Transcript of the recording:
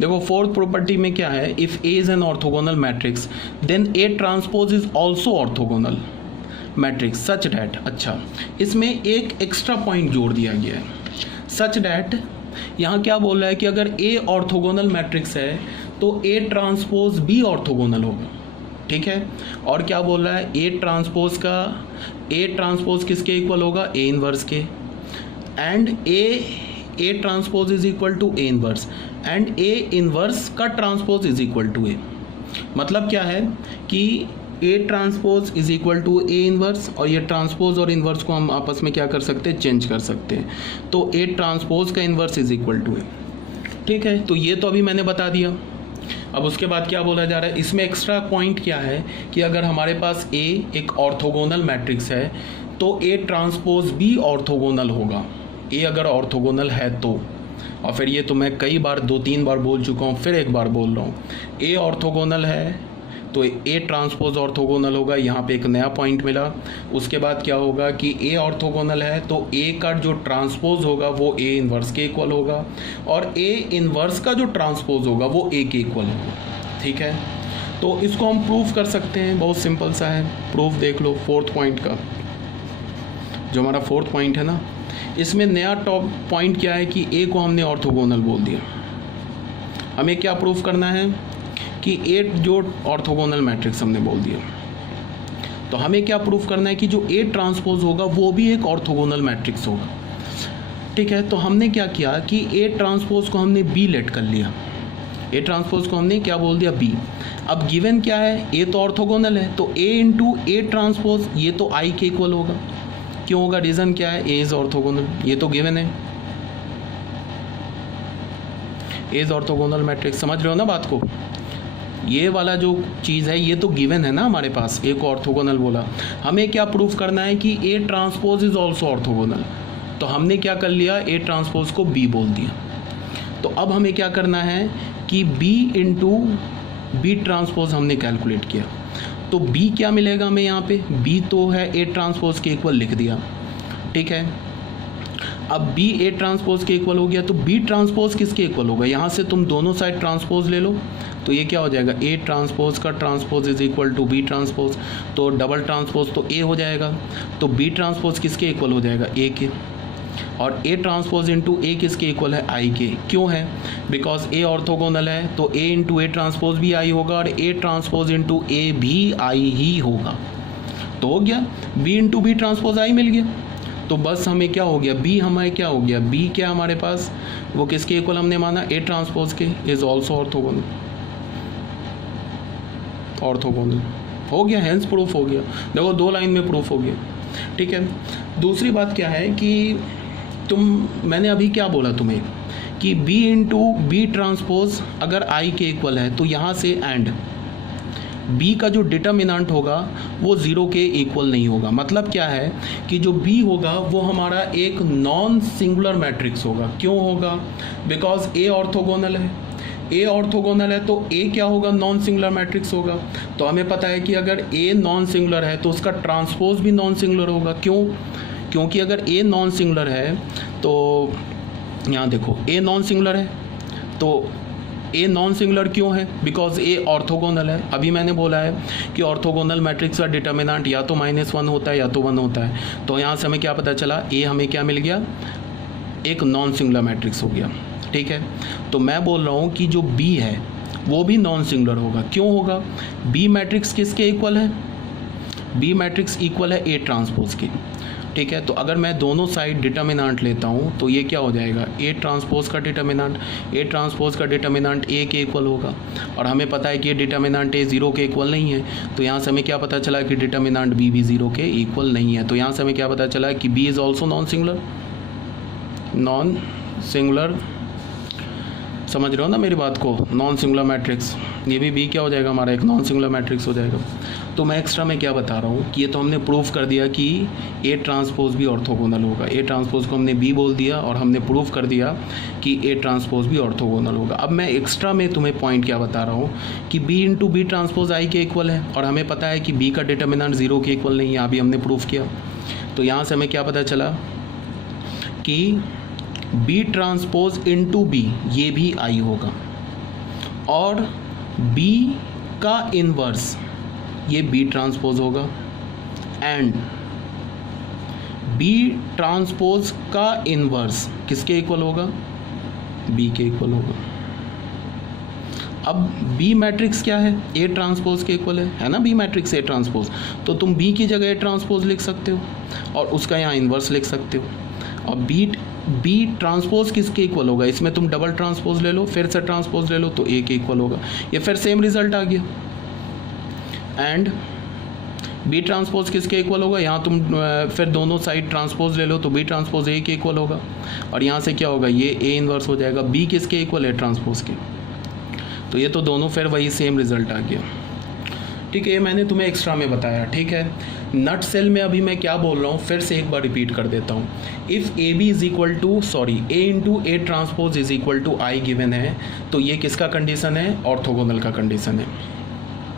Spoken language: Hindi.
देखो फोर्थ प्रॉपर्टी में क्या है, if A is an orthogonal matrix then A transpose is also orthogonal matrix such that, अच्छा इसमें एक एक्स्ट्रा पॉइंट जोड़ दिया गया है, सच डैट यहाँ क्या बोल रहा है कि अगर ए ऑर्थोगोनल मैट्रिक्स है तो ए ट्रांसपोज बी ऑर्थोगोनल होगा, ठीक है। और क्या बोल रहा है, ए ट्रांसपोज किसके इक्वल होगा, ए इनवर्स के, and A transpose is equal to A inverse, and A inverse का transpose is equal to A. मतलब क्या है कि A transpose is equal to A inverse, और ये ट्रांसपोज और इनवर्स को हम आपस में क्या कर सकते हैं, चेंज कर सकते हैं। तो ए ट्रांसपोज का इनवर्स इज इक्वल टू ए, ठीक है। तो ये तो अभी मैंने बता दिया। अब उसके बाद क्या बोला जा रहा है, इसमें एक्स्ट्रा पॉइंट क्या है कि अगर हमारे पास ए एक ऑर्थोगोनल मैट्रिक्स है तो ए ट्रांसपोज बी ऑर्थोगोनल होगा, ए अगर ऑर्थोगोनल है तो। और फिर ये तो मैं कई बार 2-3 बार बोल चुका हूँ, फिर एक बार बोल रहा हूँ, ए ऑर्थोगोनल है तो ए ट्रांसपोज ऑर्थोगोनल होगा, यहाँ पे एक नया पॉइंट मिला। उसके बाद क्या होगा कि ए ऑर्थोगोनल है तो ए का जो ट्रांसपोज होगा वो ए इनवर्स के इक्वल होगा, और ए इनवर्स का जो ट्रांसपोज होगा वो ए के इक्वल होगा, ठीक है। तो इसको हम प्रूफ कर सकते हैं, बहुत सिंपल सा है, प्रूफ देख लो फोर्थ पॉइंट का, जो हमारा फोर्थ पॉइंट है ना, इसमें नया टॉप पॉइंट क्या है कि ए को हमने ऑर्थोगोनल बोल दिया। हमें क्या प्रूफ करना है कि ए जो ऑर्थोगोनल मैट्रिक्स हमने बोल दिया, तो हमें क्या प्रूफ करना है कि जो ए ट्रांसपोज होगा वो भी एक ऑर्थोगोनल मैट्रिक्स होगा, ठीक है। तो हमने क्या किया कि ए ट्रांसपोज को हमने बी लेट कर लिया, ए ट्रांसपोज को हमने क्या बोल दिया, बी। अब गिवन क्या है, ए तो ऑर्थोगोनल है तो ए इंटू ए ट्रांसपोज ये तो आई के इक्वल होगा। क्यों होगा, रीज़न क्या है, ए इज ऑर्थोगोनल, ये तो गिवन है, ए इज ऑर्थोगोनल मैट्रिक्स, समझ रहे हो ना बात को। ये वाला जो चीज़ है ये तो गिवन है ना हमारे पास, ए को ऑर्थोगोनल बोला। हमें क्या प्रूफ करना है कि A transpose is also orthogonal, तो हमने क्या कर लिया, ए ट्रांसपोज को बी बोल दिया। तो अब हमें क्या करना है कि बी इंटू बी ट्रांसपोज हमने कैलकुलेट किया, तो बी क्या मिलेगा हमें यहाँ पे, बी तो है ए ट्रांसपोज के इक्वल लिख दिया, ठीक है। अब बी ए ट्रांसपोज के इक्वल हो गया तो बी ट्रांसपोज किसके इक्वल होगा, यहाँ से तुम दोनों साइड ट्रांसपोज ले लो, तो ये क्या हो जाएगा, ए ट्रांसपोज का transpose is equal to B transpose, तो डबल ट्रांसपोज तो ए हो जाएगा, तो बी ट्रांसपोज किसके इक्वल हो जाएगा, ए के, और ए ट्रांसपोज इंटू ए किसके इक्वल है, आई के। क्यों है, बिकॉज ए ऑर्थोगोनल है तो ए इंटू ए ट्रांसपोज भी आई होगा, और ए ट्रांसपोज इंटू ए भी आई ही होगा। तो हो गया, बी इंटू बी ट्रांसपोज आई मिल गया, तो बस हमें क्या हो गया, बी हमारे क्या हो गया, बी क्या हमारे पास, वो किसके इक्वल हमने माना, ए ट्रांसपोज के, इज ऑल्सो ऑर्थोगोनल, ऑर्थोगोनल हो गया, हेंस प्रूफ हो गया। देखो 2 लाइन में प्रूफ हो गया, ठीक है। दूसरी बात क्या है कि मैंने अभी क्या बोला तुम्हें कि b इंटू बी ट्रांसपोज अगर i के इक्वल है तो यहाँ से एंड b का जो डिटर्मिनेंट होगा वो 0 के इक्वल नहीं होगा। मतलब क्या है कि जो b होगा वो हमारा एक नॉन सिंगुलर मैट्रिक्स होगा। क्यों होगा, बिकॉज a ऑर्थोगोनल है, a ऑर्थोगोनल है तो a क्या होगा, नॉन सिंगुलर मैट्रिक्स होगा। तो हमें पता है कि अगर a नॉन सिंगुलर है तो उसका ट्रांसपोज भी नॉन सिंगुलर होगा। क्यों, क्योंकि अगर a नॉन सिंगुलर है तो यहाँ देखो a नॉन सिंगुलर है, तो a नॉन सिंगुलर क्यों है, बिकॉज a ऑर्थोगोनल है। अभी मैंने बोला है कि ऑर्थोगोनल मैट्रिक्स का डिटर्मिनेंट या तो -1 होता है या तो 1 होता है। तो यहाँ से हमें क्या पता चला, a हमें क्या मिल गया, एक नॉन सिंगुलर मैट्रिक्स हो गया, ठीक है। तो मैं बोल रहा हूँ कि जो b है वो भी नॉन सिंगुलर होगा। क्यों होगा, b मैट्रिक्स किसके इक्वल है, b मैट्रिक्स इक्वल है a ट्रांसपोज के, ठीक है। तो अगर मैं दोनों साइड डिटर्मिनेंट लेता हूँ तो ये क्या हो जाएगा, ए ट्रांसपोज का डिटर्मिनेंट, ए ट्रांसपोज का डिटर्मिनेंट ए के इक्वल होगा, और हमें पता है कि ये डिटर्मिनेंट ए 0 के इक्वल नहीं है। तो यहाँ से हमें क्या पता चला कि डिटर्मिनेंट बी भी 0 के इक्वल नहीं है। तो यहाँ से हमें क्या पता चला कि B is also non singular, non singular, समझ रहे हो ना मेरी बात को, नॉन सिंगुलर मैट्रिक्स, ये भी बी क्या हो जाएगा हमारा, एक नॉन सिंगुलर मैट्रिक्स हो जाएगा। तो मैं एक्स्ट्रा में क्या बता रहा हूँ कि ये तो हमने प्रूफ कर दिया कि ए ट्रांसपोज भी ऑर्थोगोनल होगा। ए ट्रांसपोज को हमने बी बोल दिया और हमने प्रूफ कर दिया कि ए ट्रांसपोज भी ऑर्थोगोनल होगा। अब मैं एक्स्ट्रा में तुम्हें पॉइंट क्या बता रहा हूँ कि बी इंटू बी ट्रांसपोज आई के इक्वल है, और हमें पता है कि बी का डिटर्मिनेंट 0 के इक्वल नहीं है, अभी हमने प्रूफ किया। तो यहाँ से हमें क्या पता चला कि बी ट्रांसपोज इंटू बी ये भी आई होगा, और बी का इनवर्स ये बी ट्रांसपोज होगा, एंड बी ट्रांसपोज का इनवर्स किसके इक्वल होगा, बी के इक्वल होगा। अब बी मैट्रिक्स क्या है, ए ट्रांसपोज के इक्वल है ना, बी मैट्रिक्स ए ट्रांसपोज, तो तुम बी की जगह ए ट्रांसपोज लिख सकते हो और उसका यहाँ इन्वर्स लिख सकते हो। और बी ट्रांसपोज किसके इक्वल होगा, इसमें तुम डबल ट्रांसपोज ले लो, फिर से ट्रांसपोज ले लो तो ए के इक्वल होगा, ये फिर सेम रिजल्ट आ गया। एंड बी ट्रांसपोज किसके इक्वल होगा, यहाँ तुम फिर दोनों साइड ट्रांसपोज ले लो तो बी ट्रांसपोज ए के इक्वल होगा, और यहाँ से क्या होगा, ये ए इन्वर्स हो जाएगा, बी किसके इक्वल है, ट्रांसपोज के। तो ये तो दोनों फिर वही सेम रिजल्ट आ गया। ठीक है, ये मैंने तुम्हें एक्स्ट्रा में बताया। ठीक है, नट सेल में अभी मैं क्या बोल रहा हूँ फिर से एक बार रिपीट कर देता हूँ। If A B is equal to A into A transpose is equal to I given है, तो ये किसका कंडीशन है, ऑर्थोगोनल का कंडीशन है।